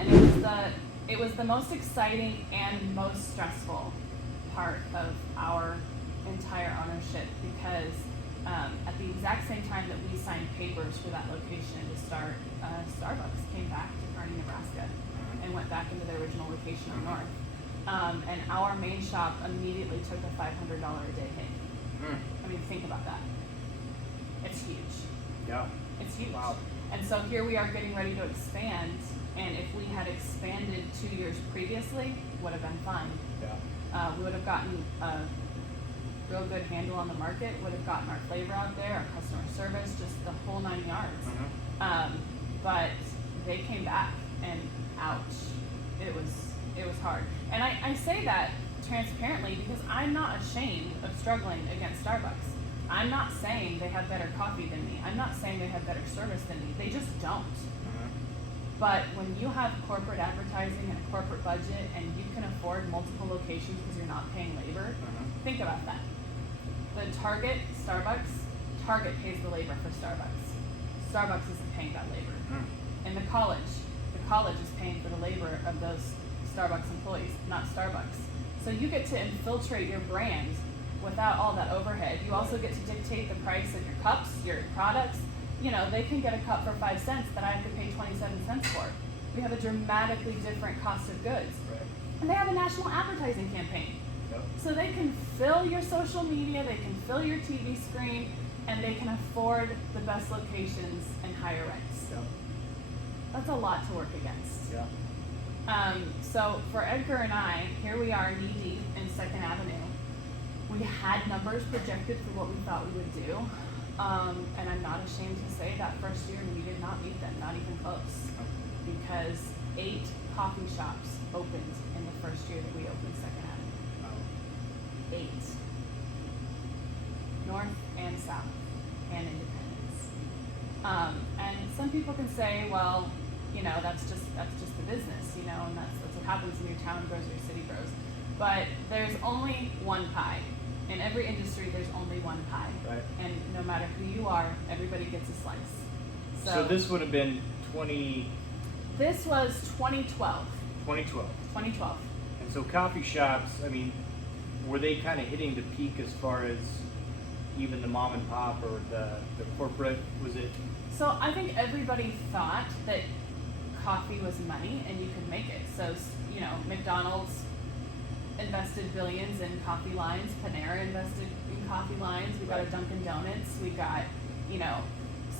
and it was the most exciting and most stressful part of our entire ownership, because at the exact same time that we signed papers for that location to start, Starbucks came back to Kearney, Nebraska, and went back into their original location up north. And our main shop immediately took a $500 a day hit. I mean, think about that. It's huge. Yeah. It's huge. Wow. And so here we are getting ready to expand, and if we had expanded 2 years previously, would have been fine. Yeah. We would have gotten a real good handle on the market, would have gotten our flavor out there, our customer service, just the whole 9 yards. But they came back, and ouch, it was hard. And I say that transparently because I'm not ashamed of struggling against Starbucks. I'm not saying they have better coffee than me. I'm not saying they have better service than me. They just don't. But when you have corporate advertising and a corporate budget, and you can afford multiple locations because you're not paying labor, think about that. The Target pays the labor for Starbucks. Starbucks isn't paying that labor. And the college is paying for the labor of those Starbucks employees, not Starbucks. So you get to infiltrate your brand without all that overhead. You also get to dictate the price of your cups, your products. You know, they can get a cup for 5 cents that I have to pay 27 cents for. We have a dramatically different cost of goods. And they have a national advertising campaign. So they can fill your social media, they can fill your TV screen, and they can afford the best locations and higher rents. That's a lot to work against. So for Edgar and I, here we are knee deep in 2nd Avenue. We had numbers projected for what we thought we would do. And I'm not ashamed to say that first year we did not meet them, not even close. Because 8 coffee shops opened in the first year that we opened 2nd Avenue. 8. North and South and Independence. And some people can say, well, you know, that's just the business, you know, and that's what happens when your town grows or your city grows. But there's only one pie. In every industry, there's only one pie. Right. And no matter who you are, everybody gets a slice. So this would have been This was 2012. 2012. 2012. And so coffee shops, I mean, were they kind of hitting the peak as far as even the mom and pop or the corporate? Was it? So I think everybody thought that coffee was money and you could make it. So, you know, McDonald's invested billions in coffee lines. Panera invested in coffee lines. We got a Dunkin' Donuts. We got, you know,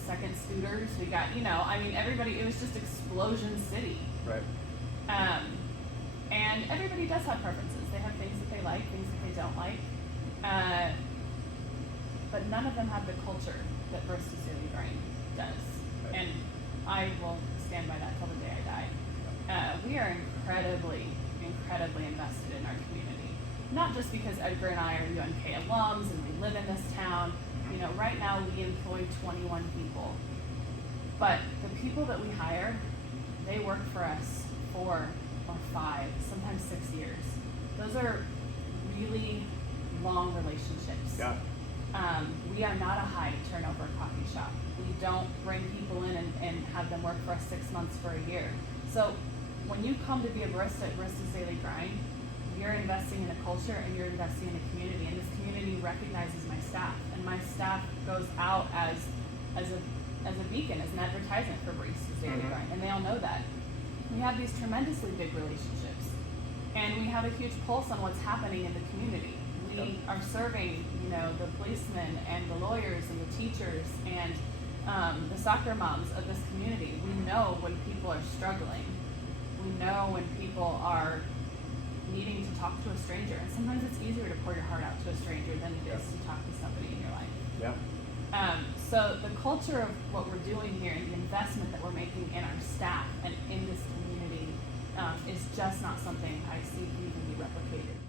second scooters. We got, you know, I mean, everybody, it was just explosion city. Right. And everybody does have preferences. They have things that they like, things that they don't like. But none of them have the culture that Barista Daily Grind does. Right. And I will stand by that till the day I die. We are incredibly invested in our community. Not just because Edgar and I are UNK alums and we live in this town. You know, right now we employ 21 people. But the people that we hire, they work for us 4 or 5, sometimes 6 years. Those are really long relationships. Yeah. We are not a high turnover coffee shop. We don't bring people in and have them work for us 6 months for a year. So when you come to be a barista at Barista's Daily Grind, you're investing in a culture and you're investing in a community, and this community recognizes my staff, and my staff goes out as a beacon, as an advertisement for Barista's Daily Grind, and they all know that. We have these tremendously big relationships, and we have a huge pulse on what's happening in the community. We are serving, you know, the policemen and the lawyers and the teachers and the soccer moms of this community. We know when people are struggling. We know when people are needing to talk to a stranger. And sometimes it's easier to pour your heart out to a stranger than it is to talk to somebody in your life. So the culture of what we're doing here and the investment that we're making in our staff and in this community is just not something I see can even be replicated.